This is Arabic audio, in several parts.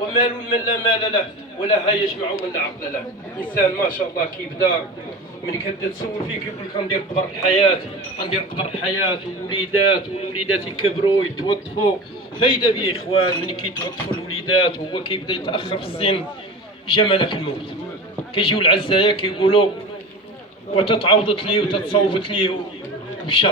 ومال من لا مال له ولا يجمع من لا عقل له. انسان ما شاء الله كيبدا من كتبدا تسول فيه كيقول لك غندير قبر الحياه، غندير قبر الحياه، ووليدات والوليدات يكبروا يتوظفوا. فايده بيه اخوان، من كيتوظفوا الوليدات وهو كيبدا يتاخر في السن جملك الموت. كيجيو العزايا كيقولوا وتتعوضت لي وتتصوفت لي ومشى.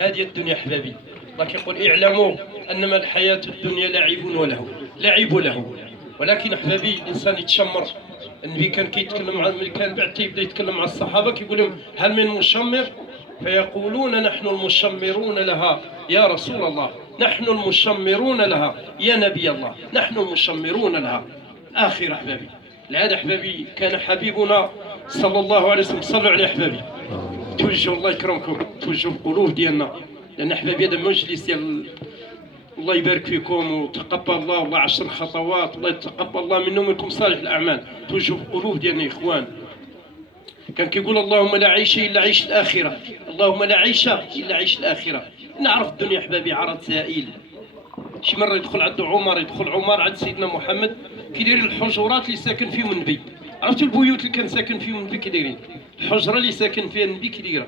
هذه الدنيا احبابي. الله كيقول اعلموا انما الحياه الدنيا لعب ولهو، لعب له. ولكن احبابي الانسان يتشمر. النبي كان كيتكلم عن ملي كان بعد يبدا يتكلم مع الصحابه كيقول لهم هل من مشمر؟ فيقولون نحن المشمرون لها يا رسول الله، نحن المشمرون لها يا نبي الله، نحن المشمرون لها. اخر احبابي. لهذا احبابي كان حبيبنا صلى الله عليه وسلم، صلوا عليه احبابي، توجهوا الله يكرمكم، توجهوا القلوب ديالنا، لان احبابي هذا مجلس ديال الله يبارك فيكم وتقبل الله 10 خطوات، الله يتقبل الله منا ومنكم صالح الاعمال. توجهوا القلوب ديالنا يا اخوان. كان كيقول اللهم لا عيش الا عيش الاخره، اللهم لا عيش الا عيش الاخره. نعرف الدنيا احبابي عرض زائل. شي مره يدخل عند عمر، يدخل عمر عند سيدنا محمد كيدير الحجرات اللي ساكن فيهم النبي. عرفتوا البيوت اللي كان ساكن فيهم النبي كيدايرين؟ الحجره اللي ساكن فيها النبي كيديرها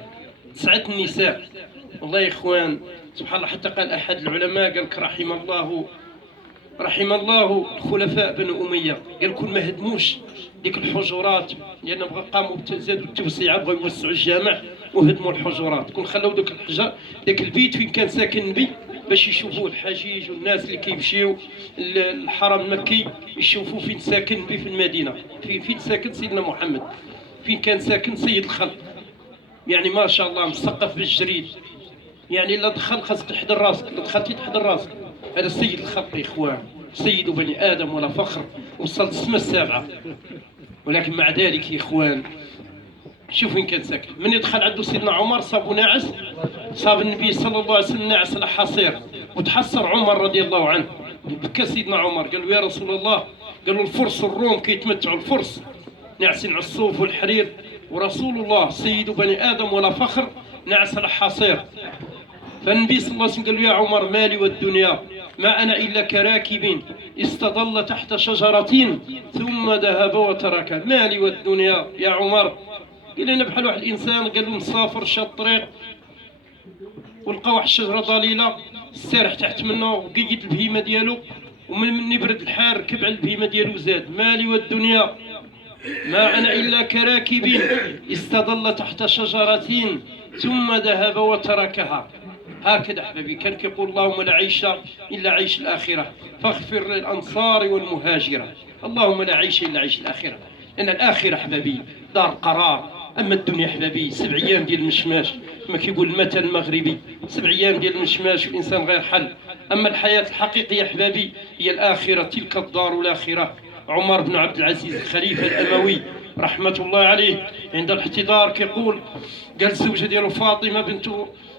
9 النساء. والله يا اخوان سبحان الله، حتى قال احد العلماء قال لك رحم الله الخلفاء بن اميه، قال كون ما هدموش ديك الحجرات لان بغا قاموا زادوا التوسعه، بغاو يوسعوا الجامع وهدموا الحجرات، كون خلاو دوك الحجر داك البيت فين كان ساكن النبي باش يشوفوا الحجيج والناس اللي كيمشيو الحرم المكي يشوفوا فين ساكن النبي في المدينه، فين ساكن سيدنا محمد، فين كان ساكن سيد الخلق. يعني ما شاء الله مسقف بالجريد، يعني لا دخل خاصك تحضر راسك، لا دخلتي تحضر راسك. هذا سيد الخلق يا اخوان، سيد بني ادم ولا فخر، وصل السماء السابعه. ولكن مع ذلك يا اخوان شوف وين كان ساكن. من يدخل عنده سيدنا عمر صابوا ناعس، صاب النبي صلى الله عليه وسلم ناعس على حصير، وتحسر عمر رضي الله عنه. بكى سيدنا عمر قال له يا رسول الله، قال له الفرس والروم كيتمتعوا، الفرس ناعسين على الصوف والحرير، ورسول الله سيد بني ادم ولا فخر ناعس على حصير. فالنبي صلى الله عليه وسلم قال له يا عمر مالي والدنيا، ما أنا إلا كراكب استظل تحت شجرة ثم ذهب وترك، مالي والدنيا يا عمر. قال لنا بحال واحد الإنسان قال له مسافر شاد الطريق ولقى واحد الشجرة ضليلة، استريح تحت منه وقيد البهيمة ديالو، ومن يبرد الحار ركب على البهيمة ديالو زاد. مالي والدنيا ما أنا إلا كراكب استظل تحت شجرة ثم ذهب وتركها. هكذا احبابي كان كيقول اللهم لا عيش الا عيش الاخره، فاغفر للانصار والمهاجره. اللهم لا عيش الا عيش الاخره، لان الاخره احبابي دار قرار. اما الدنيا احبابي 7 ايام ديال المشماش، كما كيقول المثل المغربي، 7 ايام ديال المشماش والانسان غير حل. اما الحياه الحقيقيه احبابي هي الاخره، تلك الدار الاخره. عمر بن عبد العزيز الخليفه الاموي رحمه الله عليه عند الاحتضار كيقول، قال الزوجه ديالو فاطمه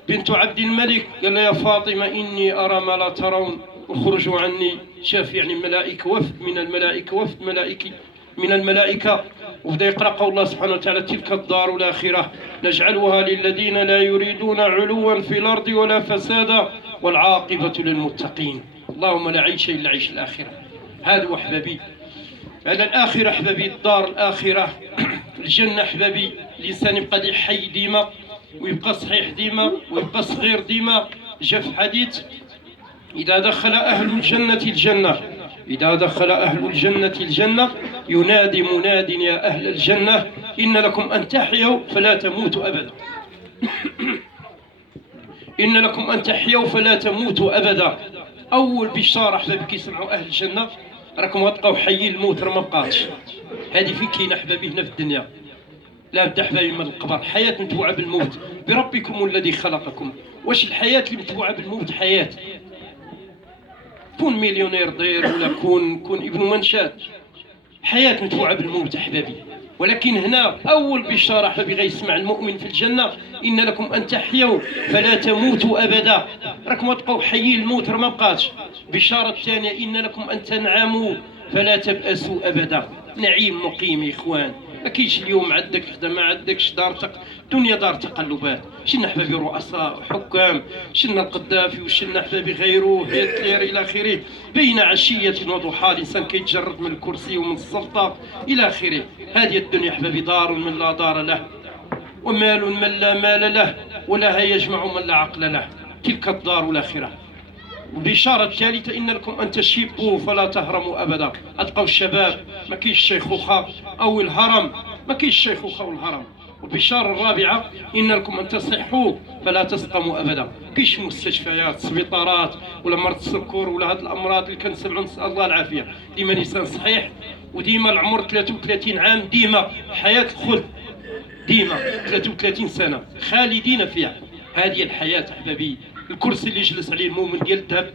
بنت عبد الملك، قال لها يا فاطمة إني أرى ما لا ترون، اخرجوا عني. شاف يعني ملائكة، وفد من الملائكة، وفد ملائكي من الملائكة، وبدا يقرأ قول الله سبحانه وتعالى تلك الدار الآخرة نجعلها للذين لا يريدون علوا في الأرض ولا فسادا والعاقبة للمتقين. اللهم لا عيش إلا عيش الآخرة. هذا أحبابي، هذا الآخرة أحبابي، الدار الآخرة الجنة أحبابي. الإنسان يبقى حي ديما، ويبقى صحيح ديما، ويبقى صغير ديما. جاء في حديث إذا دخل أهل الجنة الجنة، إذا دخل أهل الجنة الجنة ينادي مناد يا أهل الجنة إن لكم أن تحيوا فلا تموتوا أبدا. إن لكم أن تحيوا فلا تموتوا أبدا. أول بشارة أحبابي كيسمعوا أهل الجنة راكم غتلقاو حيين، الموت راه ما بقاتش. هذه فين كاين أحبابي؟ هنا في الدنيا. لا بد احبابي من القبر، حياة متبوعة بالموت. بربكم الذي خلقكم. واش الحياة اللي متبوعة بالموت حياة؟ كون مليونير داير ولا كون ابن منشات، حياة متبوعة بالموت احبابي. ولكن هنا أول بشارة أحبابي غيسمع المؤمن في الجنة إن لكم أن تحيوا فلا تموتوا أبدا. راكم تبقاو حيين، الموت راه ما بقاتش. بشارة الثانية إن لكم أن تنعموا فلا تبأسوا أبدا. نعيم مقيم يا إخوان، ما كاينش اليوم عندك خدمه، ما عندكش دنيا دار تقلبات. شلنا حبابي رؤساء وحكام، شلنا القذافي وشلنا حبابي غيره هتلر الى اخره. بين عشيه وضحاها الانسان كيتجرد من الكرسي ومن السلطه الى اخره. هذه الدنيا حبابي دار من لا دار له، ومال من لا مال له، ولا يجمع من لا عقل له. تلك الدار الاخره. البشاره الثالثه: ان لكم ان تشيبوا فلا تهرموا ابدا. اتقوا الشباب، ما كاينش الشيخوخه او الهرم، ما كاينش الشيخوخه والهرم. والبشاره الرابعه: ان لكم ان تصحوا فلا تسقموا ابدا. كاينش مستشفيات، سبيطارات، ولا مرض السكر ولا هاد الامراض اللي كنسمعوا، نسال الله العافيه. ديما انسان صحيح، وديما العمر 33 عام، ديما حياه الخلد، ديما 33 سنه خالدين فيها. هذه الحياه احبابي. الكرسي اللي جلس عليه المؤمن ديال الذهب،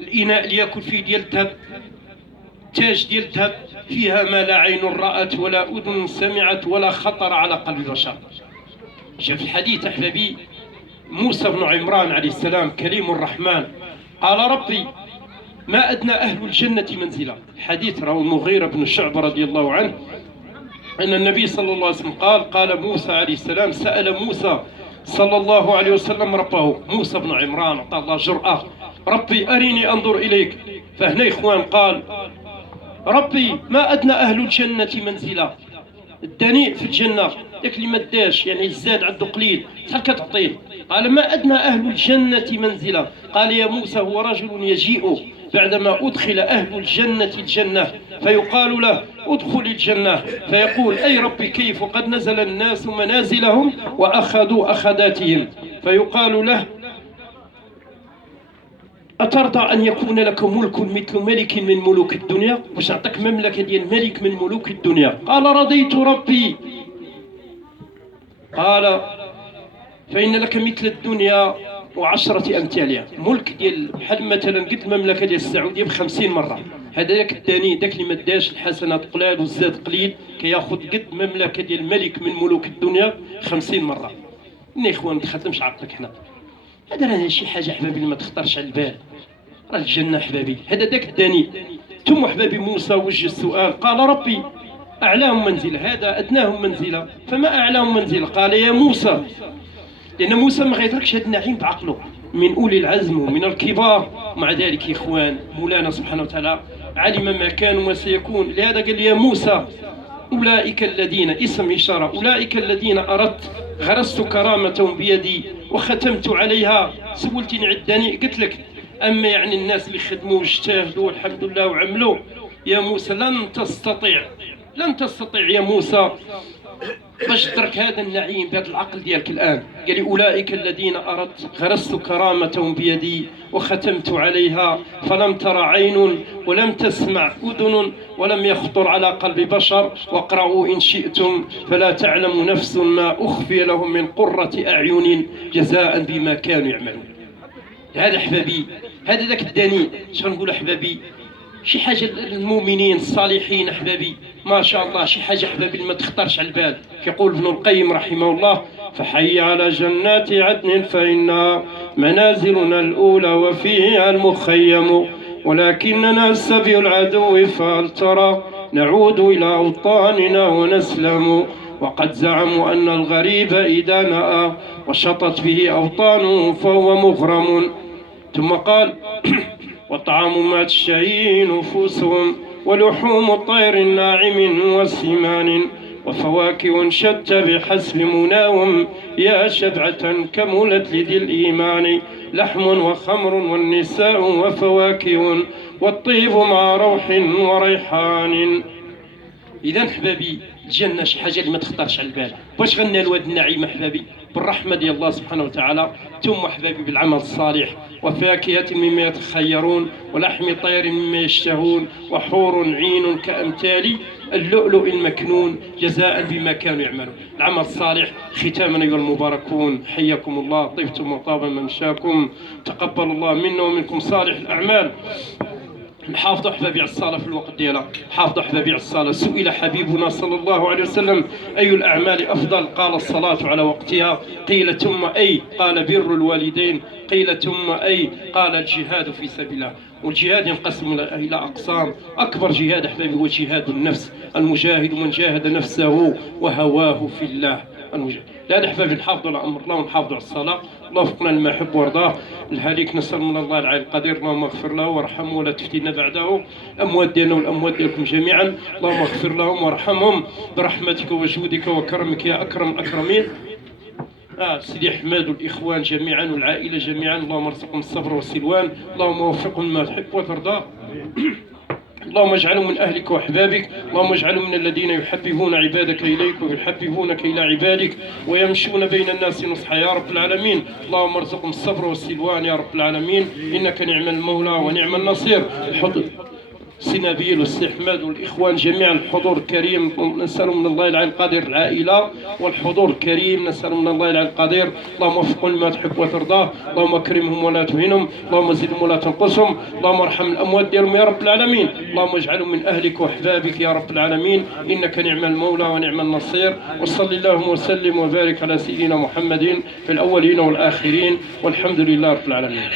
الاناء اللي ياكل فيه ديال الذهب، تاج ديال الذهب، فيها ما لا عين رأت ولا اذن سمعت ولا خطر على قلب بشر. جاء في الحديث احبابي: موسى بن عمران عليه السلام كليم الرحمن قال: ربي ما ادنى اهل الجنه منزلا. حديث رواه المغيرة بن شعبة رضي الله عنه ان النبي صلى الله عليه وسلم قال موسى عليه السلام: سأل موسى صلى الله عليه وسلم ربه. موسى بن عمران أعطى الله جرأة: ربي أريني أنظر إليك. فهنا إخوان قال: ربي ما أدنى أهل الجنة منزلا. الدنيء في الجنة داك اللي ما داش، يعني الزاد عنده قليل، شحال كتعطيه؟ قال: ما أدنى أهل الجنة منزلا. قال: يا موسى هو رجل يجيء بعدما أدخل أهل الجنة الجنة فيقال له: ادخل الجنة، فيقول: أي ربي كيف وقد نزل الناس منازلهم وأخذوا أخذاتهم. فيقال له: أترضى أن يكون لك ملك مثل ملك من ملوك الدنيا؟ واش نعطيك مملكة ديال ملك من ملوك الدنيا؟ قال: رضيت ربي. قال: فإن لك مثل الدنيا وعشرة أمثالها. ملك ديال بحال مثلا قد المملكة ديال السعودية ب50 مرة. هذا داك الثاني، داك اللي ما داش الحسنات قلال والزاد قليل، كياخذ قد مملكة ديال ملك من ملوك الدنيا 50 مرة. يا إخوان ما تخدمش عقلك هنا. هذا راه شي حاجة حبابي اللي ما تخطرش على البال. راه الجنة حبابي. هذا داك الثاني. ثم حبابي موسى وجه السؤال قال: ربي أعلاهم منزلة، هذا أدناهم منزلة، فما أعلاهم منزلة؟ قال: يا موسى، لأن موسى ما غيدركش هذا النعيم بعقله، من أولي العزم ومن الكبار. مع ذلك يا إخوان مولانا سبحانه وتعالى علم ما كان وما سيكون، لهذا قال: يا موسى أولئك الذين، اسم إشارة، أولئك الذين أردت غرست كرامتهم بيدي وختمت عليها. سولتني عداني، قلت لك أما يعني الناس اللي خدموا واجتهدوا الحمد لله وعملوا، يا موسى لن تستطيع يا موسى باش تدرك هذا النعيم بهذا العقل ديالك الآن. قال لي: أولئك الذين أردت غرست كرامتهم بيدي وختمت عليها فلم تر عين ولم تسمع أذن ولم يخطر على قلب بشر. واقرأوا إن شئتم فلا تعلم نفس ما أخفي لهم من قرة أعين جزاء بما كانوا يعملون. هذا أحبابي، هذا ذاك الدنيء. شنو نقول أحبابي؟ شي حاجة للمؤمنين الصالحين أحبابي، ما شاء الله، شي حاجة أحبابي ما تخطرش على البال. يقول ابن القيم رحمه الله: فحي على جنات عدن فإنها منازلنا الأولى وفيها المخيم، ولكننا سبي العدو فهل ترى نعود إلى أوطاننا ونسلم. وقد زعموا أن الغريب إذا نأى وشطت به أوطانه فهو مغرم. ثم قال: وطعام ما تشتهيه نفوسهم ولحوم طير ناعم وسمان وفواكه شتى بحسب مناهم يا شبعة كملت لذي الإيمان. لحم وخمر والنساء وفواكه والطيب مع روح وريحان. إذا حبابي الجنة شي حاجة اللي ما تخطرش على البال. باش غنالوا هذا النعيم حبابي؟ بالرحمة ديال الله سبحانه وتعالى، ثم حبابي بالعمل الصالح. وفاكهة مما يتخيرون ولحم طير مما يشتهون وحور عين كأمثال اللؤلؤ المكنون جزاء بما كانوا يعملون. العمل الصالح. ختاما أيها المباركون، حياكم الله، طبتم وطاب ممشاكم، تقبل الله منا ومنكم صالح الأعمال. نحافظوا احبابي على الصلاه في الوقت ديالها، حافظوا احبابي على الصلاه. سئل حبيبنا صلى الله عليه وسلم اي الاعمال افضل؟ قال الصلاه على وقتها. قيل ثم اي؟ قال بر الوالدين. قيل ثم اي؟ قال الجهاد في سبيل الله. والجهاد ينقسم الى اقسام. اكبر جهاد احبابي هو جهاد النفس، المجاهد من جاهد نفسه وهواه في الله. لا احبابي نحافظوا على امر الله ونحافظوا على الصلاه. الله وفقنا لما يحب ويرضاه. الهالك نسال من الله العلي القدير اللهم اغفر له وارحمه ولا تفتنا بعده. الاموات ديالنا والاموات ديالكم جميعا اللهم اغفر لهم وارحمهم برحمتك وجودك وكرمك يا اكرم الاكرمين. سيدي احمد والاخوان جميعا والعائله جميعا اللهم ارزقهم الصبر والسلوان. اللهم وفقهم لما تحب وترضى. اللهم اجعلهم من أهلك وأحبابك. اللهم اجعلهم من الذين يحببون عبادك إليك ويحببونك إلى عبادك ويمشون بين الناس نصحا يا رب العالمين. اللهم ارزقهم الصبر والسلوان يا رب العالمين، إنك نعم المولى ونعم النصير. سي نبيل والسي احمد والاخوان جميعا الحضور الكريم نسالهم من الله العلي القدير، العائله والحضور الكريم نسالهم من الله العلي القدير. اللهم وفقهم لما تحب وترضاه. اللهم اكرمهم ولا تهنهم. اللهم زدهم ولا تنقصهم. اللهم ارحم الاموات ديالهم يا رب العالمين. اللهم اجعلهم من اهلك واحبابك يا رب العالمين، انك نعم المولى ونعم النصير. وصلي اللهم وسلم وبارك على سيدنا محمد في الاولين والاخرين، والحمد لله رب العالمين.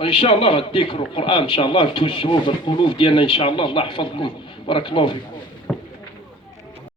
وان شاء الله الذكر والقران ان شاء الله توجهوه بالقلوب ديالنا ان شاء الله. الله يحفظكم، بارك الله فيكم.